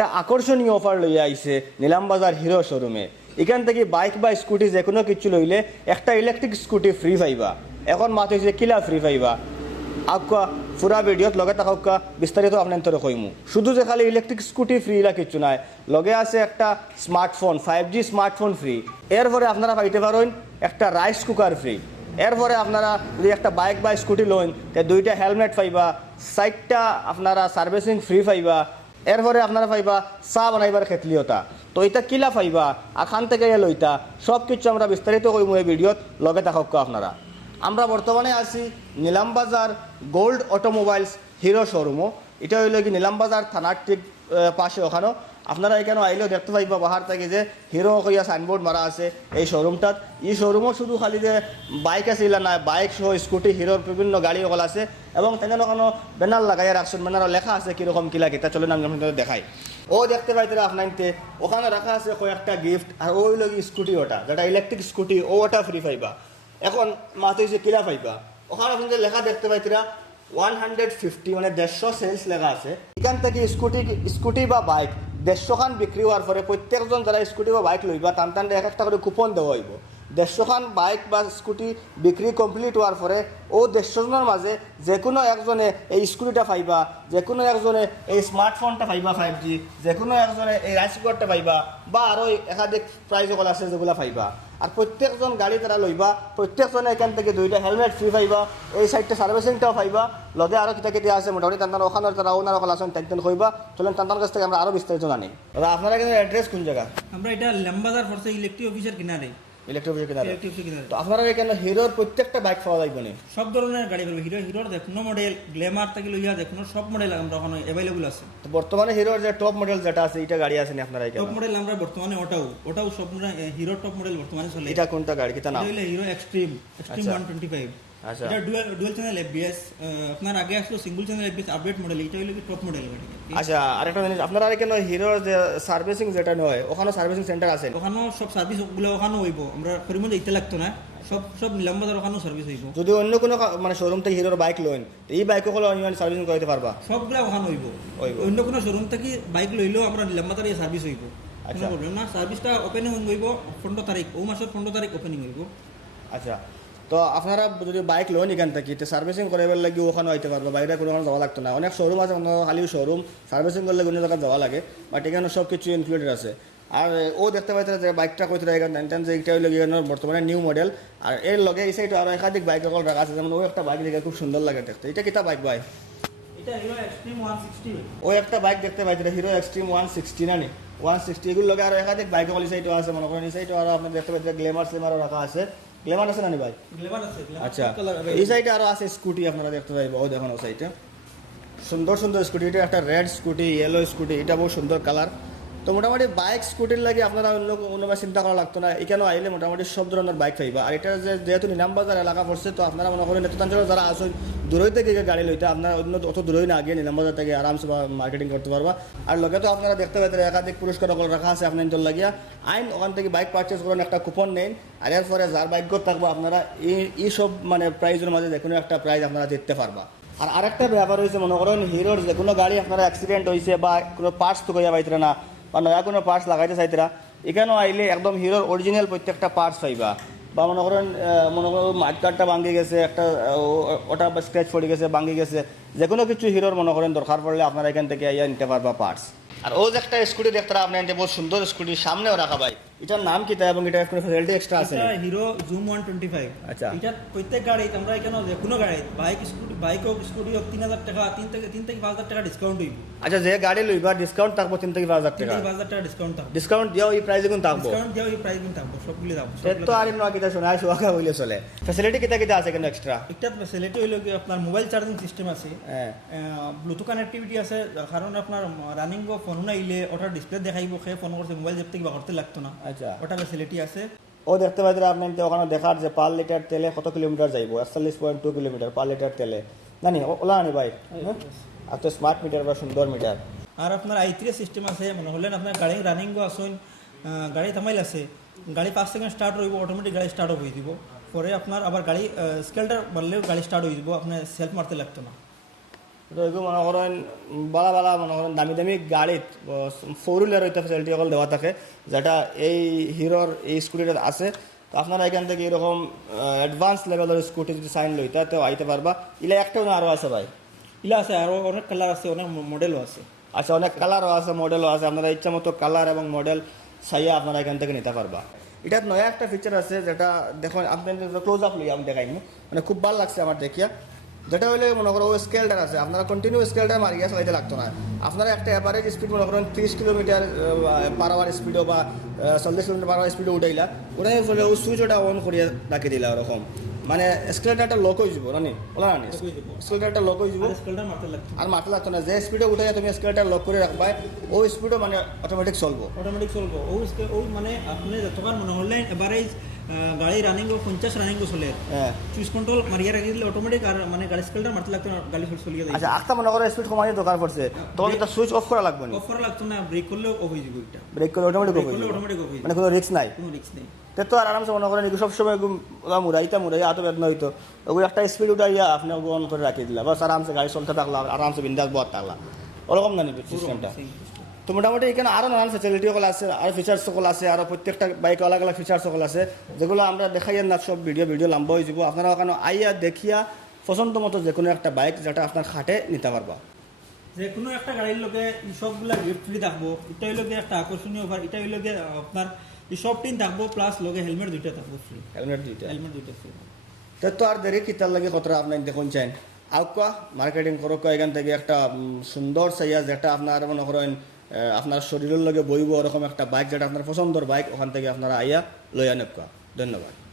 একটা আকর্ষণীয় অফার লইয়া আইছে নিলামবাজার হিরো শোরুমে। এখান থেকে বাইক বা স্কুটি যে কোনো কিছু লইলে একটা ইলেকট্রিক স্কুটি ফ্রি পাইবা। এখন মাত্র হয়েছে কিলা ফ্রি পাইবা আপকা পুরা ভিডিওত লগে থাকা বিস্তারিত আপনার তোর কইমু। শুধু যে খালি ইলেকট্রিক স্কুটি ফ্রি লা কিছু নাই, লগে আছে একটা স্মার্টফোন 5G স্মার্টফোন ফ্রি। এরপরে আপনারা পাইতে পারেন একটা রাইস কুকার ফ্রি। এরপরে আপনারা যদি একটা বাইক বা স্কুটি লোন তে 2টা হেলমেট পাইবা, 4টা আপনারা সার্ভিসিং ফ্রি পাইবা। এরপরে আপনারা পাইবা চা বানাইবার খেতলিওতা। তো এটা কিলা পাইবা আখান থেকে লইতা সব কিছু আমরা বিস্তারিত কইমু এই ভিডিওত, লগে থাকা আপনারা। আমরা বর্তমানে আছি নিলামবাজার গোল্ড অটোমোবাইলস হিরো শোরুমও। এটা হইল কি নিলামবাজার থানার ঠিক পাশে। ওখানেও আপনারা এখানে আইলেও দেখতে পাইবা বাহার থেকে যে হিরো কইয়া সাইনবোর্ড মারা আছে এই শোরুমটাত। এই শোরুমও শুধু খালি যে বাইক আছে ইলা না, বাইক সহ স্কুটি হিরোর বিভিন্ন গাড়ি ওগুলো আছে এবং তেমন ওখানে ব্যানার লাগাইয়া রাখছেন। ব্যানারও লেখা আছে কীরকম কিলা কিতা চলেন আমি আপনাদের দেখাই। ও দেখতে পাইতে আপনাইতে ওখানে রাখা আছে কয়েকটা গিফট। আর ওই লোক স্কুটি ওটা যেটা ইলেকট্রিক স্কুটি ওটা ফ্রি পাইবা। এখন মাত্র হচ্ছে কিলা পাইবা ওখানে আপনাদের লেখা দেখতে পাইতিরা 150 মানে 150 সেলস লেখা আছে। এখান থেকে স্কুটি বা বাইক 150 খান বিক্রি হওয়ার পরে প্রত্যেকজন যারা স্কুটি বা বাইক লইবা টান এক একটা করে কুপন দেওয়া হইব। 150 খান বাইক বা স্কুটি বিক্রি কমপ্লিট হওয়ার পরে ও 150 জনের মাঝে যে কোনো একজনে এই স্কুটিটা পাইবা, যে কোনো একজনে এই স্মার্টফোনটা পাইবা 5G, যে কোনো একজনে এই রাইস কুকারটা পাইবা বা আরও একাধিক প্রাইজ ওগুলো আছে যেগুলো পাইবা। আর প্রত্যেকজন গাড়ি তারা লইবা প্রত্যেকজনে এখান থেকে 2টা হেলমেট ফ্রি পাইবা। এই সাইডটা সার্ভিসিংটাও পাইবা। লগে আরও কিতা কিতা আছে মোটামুটি টান ওখানে তারা ওনার ওখানে আসেন টেনটেন কইবা। চলেন টান কাছ থেকে আমরা আরও বিস্তারিত জানি। দাদা আপনারা কিন্তু অ্যাড্রেস কোন জায়গা? আমরা এটা নিলামবাজার ফরসে ইলেকট্রিক অফিসের কিনারে। ইলেকট্রিক কিনারে। তো আপনারা এখানে হিরোর প্রত্যেকটা বাইক পাওয়া যাইব না? সব ধরনের গাড়ি পাবে। হিরোর দেখুন মডেল, গ্ল্যামার থেকে লইয়া দেখুন সব মডেল আমরা ওখানে অ্যাভেলেবল আছে। তো বর্তমানে হিরোর যে টপ মডেল যেটা আছে এটা গাড়ি আছে না আপনারা এখানে? টপ মডেল আমরা বর্তমানে ওটাও সব হিরোর টপ মডেল বর্তমানে চলে। এটা কোনটা গাড়ি কিতা নাম? এটা হিরো এক্সট্রিম 125। আচ্ছা, এটা ডুয়াল চ্যানেল এবিএস। আপনার আগে আসলো single channel ABS update model. এটা হলো কি টপ মডেল গাড়ি। আচ্ছা, আরেকটা জিনিস আপনারা এখানে হিরোর যে সার্ভিসিং যেটা নয় ওখানে সার্ভিসিং সেন্টার আছে? ওখানেও সব সার্ভিস গুলো ওখানেও হইব। আমরা পরিমাণ দিতে লাগতো না, সব নিলামবাজার ওখানেও সার্ভিস হইব। যদি অন্য কোনো মানে শোরুম থেকে হিরোর বাইক লোন এই বাইকও হলো অনলাইন সার্ভিসিং করতে পারবা? সবগুলা ওখানে হইব। অন্য কোনো শোরুম থেকে বাইক লইলেও আমরা নিলামবাজার এই সার্ভিস হইব। আচ্ছা, প্রবলেম না। সার্ভিসটা ওপেনিং হইব 15 তারিখ, ও মাসের 15 তারিখ ওপেনিং হইব। আচ্ছা, তো আপনারা যদি বাইক লোন এখান থেকে সার্ভিসিং করাবার লাগে ওখানে হইতে পারবো, বাইরে কোনো যাওয়া লাগতো না। অনেক শোরুম আছে খালি শোরুম সার্ভিসিং করলে অন্য জায়গায় যাওয়া লাগে, বাট এখানে সব কিছু ইনক্লুডেড আছে। আর ও দেখতে পাইতে যে বাইকটা কইতে এখানে যে এইটা হইলে বর্তমানে নিউ মডেল। আর এর লগে এই সাইড আরও একাধিক বাইক সকল রাখা আছে, যেমন ও একটা বাইক দেখে খুব সুন্দর লাগে দেখতে। এটা কিতা বাইক ভাই? এটা হিরো এক্সট্রিম 160। ও একটা বাইক দেখতে পাইতে হিরো এক্সট্রিম 160 না নি 160। এগুলো লগে আরও একাধিক বাইক সকল এই সাইডও আছে। মনে করেন এই সাইডও আরও আপনি দেখতে পাইতে গ্ল্যামার স্লেমারও রাখা আছে। গ্ল্যামার আছে না নি ভাই? গ্ল্যামার আছে। আচ্ছা, এই সাইডে আরও আছে স্কুটি আপনারা দেখতে পাইব। ও দেখুন ও সাইডে সুন্দর সুন্দর স্কুটি। এটা একটা রেড স্কুটি, ইয়েলো স্কুটি, এটা বহু সুন্দর কালার। তো মোটামুটি বাইক স্কুটির লাগে আপনারা অন্য চিন্তা করা লাগতো না। এখানে আইলে মোটামুটি সব ধরনের বাইক পাইবা। আর এটা যেহেতু নিলামবাজার এলাকা পড়ছে, তো আপনারা মনে করেন নেতাঞ্চলে যারা আসেন দূরই থেকে গাড়ি লইতে আপনারা অন্য অত দূরই না গিয়ে নিলামবাজার থেকে আরামসে মার্কেটিং করতে পারবা। আর লগে তো আপনারা দেখতে পাইতে একাধিক পুরস্কার রাখা আছে আপনার ইন্টার লাগিয়া আইন ওখান থেকে বাইক পারচেস করেন, একটা কুপন নেন। আর এরপরে যার বাইক থাকবো আপনারা এই সব মানে প্রাইজের মাঝে যে কোনো একটা প্রাইজ আপনারা জিততে পারবা। আর আরেকটা ব্যাপার হয়েছে, মনে করেন হিরোর যে কোনো গাড়ি আপনারা অ্যাক্সিডেন্ট হয়েছে বা কোনো পার্টস তো কইয়া পাইতে না বা নয়া কোনো পার্টস লাগাইতে চাইতেরা, এখানেও আইলে একদম হিরোর অরিজিনাল প্রত্যেকটা পার্টস পাইবা। বা মনে করেন মাঠকারটা ভাঙি গেছে, একটা ওটা স্ক্র্যাচ পড়ে গেছে, ভাঙি গেছে, যে কোনো কিছু হিরোর মনে করেন দরকার পড়লে আপনারা এখান থেকে ইয়া নিতে পারবা পার্টস। আর ও যে একটা স্কুটি দেখতে আপনার বহুত সুন্দর স্কুটি সামনেও রাখা ভাই, এটার নাম কি এবং এটা কোনো ফ্যাসিলিটি এক্সট্রা আছে? এটা হিরো জুম 125। আচ্ছা, এটা প্রত্যেক গাড়ি আমরা এখানে যে কোনো গাড়ি বাইক হোক স্কুটি হোক 3000 টাকা 3 থেকে 5000 টাকা ডিসকাউন্ট হইব। আচ্ছা, যে গাড়ি লইবা ডিসকাউন্ট থাকবো 3 থেকে 5000 টাকা? 5000 টাকা ডিসকাউন্ট থাকবে। ডিসকাউন্ট দিও এই প্রাইসে কোন থাকবো? ডিসকাউন্ট দিও এই প্রাইস কোন থাকবে সবগুলি দাম। তো আর নয়া কিটা শোনা শোয়া হইলে চলে। ফ্যাসিলিটি কিটা আছে কেন এক্সট্রা? এটা ফ্যাসিলিটি হইলো কি আপনার মোবাইল চার্জিং সিস্টেম আছে, হ্যাঁ, ব্লুটুথ কানেক্টিভিটি আছে। কারণ আপনার রানিং বা ফোন নাইলে ওটার ডিসপ্লে দেখাইব, সে ফোন করতে মোবাইল যেতে কিবা করতে লাগতো না। আচ্ছা, ওটা ফ্যাসিলিটি আছে। ও দেখতে পাইতে আপনার ওখানে দেখার যে পার লিটার তেলে কত কিলোমিটার যাইব? 48.2 কিলোমিটার পার লিটার তেলে জানি ওলা আনি ভাই। আর তো স্মার্ট মিটার বা সুন্দর মিটার। আর আপনার i3 সিস্টেম আছে। মনে হলেন আপনার গাড়ি রানিংও আসুন, গাড়ি থামাইল আছে, গাড়ি 5 সেকেন্ড স্টার্ট হইব, অটোমেটিক গাড়ি স্টার্ট হয়ে দিব। পরে আপনার আবার গাড়ি স্কেলটা বাড়লেও গাড়ি স্টার্ট হয়ে যাব, আপনার সেলফ মারতে লাগতো না। তো এগুলো মনে করেন বালা বালা মনে করেন দামি দামি গাড়িত 4 হুইলার হইতে ফ্যাসিলিটি সকল দেওয়া থাকে, যেটা এই হিরোর এই স্কুটিটা আছে। তো আপনারা এখান থেকে এরকম অ্যাডভান্স লেভেলের স্কুটি যদি সাইন লইতে তো আইতে পারবা। ইলা একটাও না আরও আছে ভাই? ইলা আছে, আরও অনেক কালার আছে, অনেক মডেলও আছে। আচ্ছা, অনেক কালারও আছে, মডেলও আছে। আপনারা ইচ্ছা মতো কালার এবং মডেল চাইয়া আপনারা এখান থেকে নিতে পারবা। এটার নয়া একটা ফিচার আছে, যেটা দেখুন আপনি ক্লোজ আপ লই আমি দেখাইনি, মানে খুব ভালো লাগছে আমার দেখিয়া। যেটা হলে মনে করো স্কেলটার আছে, আপনারা কন্টিনিউ স্কেলটার মারিয়া চালাইতে লাগতো না। আপনারা একটা অ্যাভারেজ স্পিড মনে করেন 30 কিলোমিটার পার আওয়ার স্পিডও বা 40 কিলোমিটার পার আওয়ার স্পিডও উঠাইলা, ওটাই ফলে ওই সুইচ ওটা অন করিয়া রাখি দিলা ওরকম, মানে স্কেলটারটা লক হয়ে যাব রানি ওলা রানি স্কেলটারটা লক হয়ে যাব স্কেলটা মারতে লাগতো আর মাথা লাগতো না। যে স্পিডে উঠাইয়া তুমি স্কেলটার লক করে রাখবা ওই স্পিডও মানে অটোমেটিক চলবো, অটোমেটিক চলবো। ওই মানে আপনি যতক্ষণ মনে হলে এভারেজ গাড়ি রানিং 50 রানিং চলে, হ্যাঁ সুইচ কন্ট্রোল মারিয়া রাখি দিলে অটোমেটিক, আর মানে গাড়ি স্কেলটা মারতে লাগতো না, গাড়ি চলিয়ে যায়। আচ্ছা, আখটা মনে করো স্পিড কমাই দরকার পড়ছে, তখন এটা সুইচ অফ করা লাগবে না, অফ করা লাগতো না, ব্রেক করলেও অফ হয়ে যাবে। এটা ব্রেক করলে অটোমেটিক অফ হয়ে যাবে, অটোমেটিক অফ হয়ে মানে কোনো রিস্ক নাই। কোনো রিস্ক নেই। তো আর আরামসে মনে করেন এগুলো সবসময় মুড়াইতে এত বেদনা হইতো, ওগুলো একটা স্পিড উঠাইয়া আপনি অন করে রাখি দিলা, বাস আরামসে গাড়ি চলতে থাকলা, আরামসে বিন্দাস বহাত থাকলা, ওরকম না নিবে সিস্টেমটা। তো মোটামুটি এখানে আরও নানান ফ্যাসিলিটি সকল আছে, আরও ফিচার্স সকল আছে, আরও প্রত্যেকটা বাইক আলাদা আলাদা ফিচার্স সকল আছে, যেগুলো আমরা দেখাইয়া না সব ভিডিও লম্বা হয়ে যাব। আপনারা ওখানে আইয়া দেখিয়া পছন্দ মতো যে কোনো একটা বাইক যেটা আপনার খাটে নিতে পারবা। যে কোনো একটা গাড়ির লগে সবগুলা গিফট ফ্রি থাকবো, এটা হইল গিয়ে একটা আকর্ষণীয় অফার। এটা হইল গিয়ে আপনার সব টিন থাকবো, প্লাস লগে হেলমেট 2টা থাকবো ফ্রি, হেলমেট 2টা ফ্রি। তো আর দেরি কিতার লাগে কতটা আপনার দেখুন চাইন আউকা মার্কেটিং করো এখান থেকে একটা সুন্দর সাইয়া যেটা আপনার মনে করেন আপনার শরীরের লগে বইব ওরকম একটা বাইক, যেটা আপনার পছন্দের বাইক, ওখান থেকে আপনারা আইয়া লইয়া নেবা। ধন্যবাদ।